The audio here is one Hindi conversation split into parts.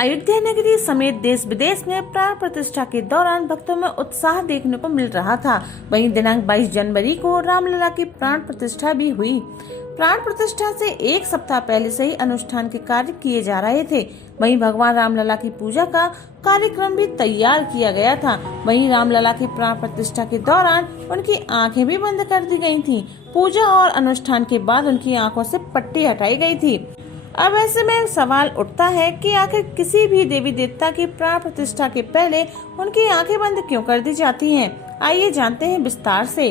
अयोध्या नगरी समेत देश विदेश में प्राण प्रतिष्ठा के दौरान भक्तों में उत्साह देखने को मिल रहा था। वहीं दिनांक 22 जनवरी को रामलला की प्राण प्रतिष्ठा भी हुई। प्राण प्रतिष्ठा से एक सप्ताह पहले से ही अनुष्ठान के कार्य किए जा रहे थे। वहीं भगवान रामलला की पूजा का कार्यक्रम भी तैयार किया गया था। वहीं रामलला की प्राण प्रतिष्ठा के दौरान उनकी आंखें भी बंद कर दी गई थीं। पूजा और अनुष्ठान के बाद उनकी आंखों से पट्टी हटाई गई थी। अब ऐसे में सवाल उठता है कि आखिर किसी भी देवी देवता की प्राण प्रतिष्ठा के पहले उनकी आंखें बंद क्यों कर दी जाती हैं? आइए जानते हैं विस्तार से।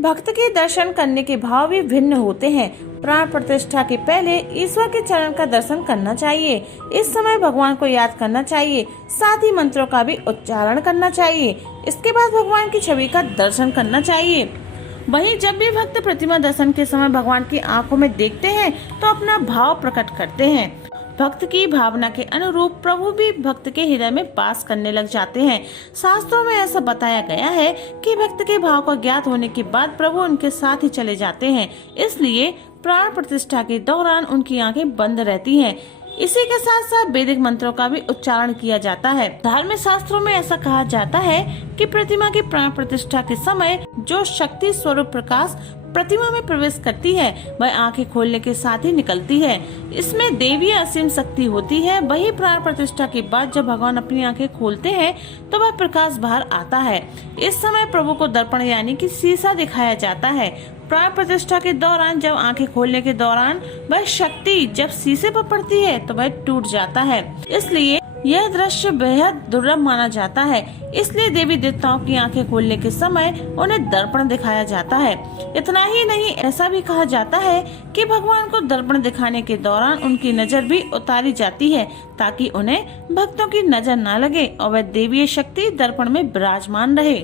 भक्त के दर्शन करने के भाव भी भिन्न होते हैं। प्राण प्रतिष्ठा के पहले ईश्वर के चरण का दर्शन करना चाहिए। इस समय भगवान को याद करना चाहिए, साथ ही मंत्रों का भी उच्चारण करना चाहिए। इसके बाद भगवान की छवि का दर्शन करना चाहिए। वहीं जब भी भक्त प्रतिमा दर्शन के समय भगवान की आंखों में देखते हैं तो अपना भाव प्रकट करते हैं। भक्त की भावना के अनुरूप प्रभु भी भक्त के हृदय में वास करने लग जाते हैं। शास्त्रों में ऐसा बताया गया है कि भक्त के भाव का ज्ञात होने के बाद प्रभु उनके साथ ही चले जाते हैं। इसलिए प्राण प्रतिष्ठा के दौरान उनकी आंखें बंद रहती हैं। इसी के साथ साथ वैदिक मंत्रों का भी उच्चारण किया जाता है। धार्मिक शास्त्रों में ऐसा कहा जाता है कि प्रतिमा की प्राण प्रतिष्ठा के समय जो शक्ति स्वरूप प्रकाश प्रतिमा में प्रवेश करती है वह आंखें खोलने के साथ ही निकलती है। इसमें देवी असीम शक्ति होती है। वही प्राण प्रतिष्ठा के बाद जब भगवान अपनी आंखें खोलते हैं तो वह प्रकाश बाहर आता है। इस समय प्रभु को दर्पण यानी कि शीशा दिखाया जाता है। प्राण प्रतिष्ठा के दौरान जब आंखें खोलने के दौरान वह शक्ति जब शीशे पर पड़ती है तो वह टूट जाता है। इसलिए यह दृश्य बेहद दुर्लभ माना जाता है। इसलिए देवी देवताओं की आंखें खोलने के समय उन्हें दर्पण दिखाया जाता है। इतना ही नहीं, ऐसा भी कहा जाता है कि भगवान को दर्पण दिखाने के दौरान उनकी नजर भी उतारी जाती है ताकि उन्हें भक्तों की नजर न लगे और वह देवीय शक्ति दर्पण में विराजमान रहे।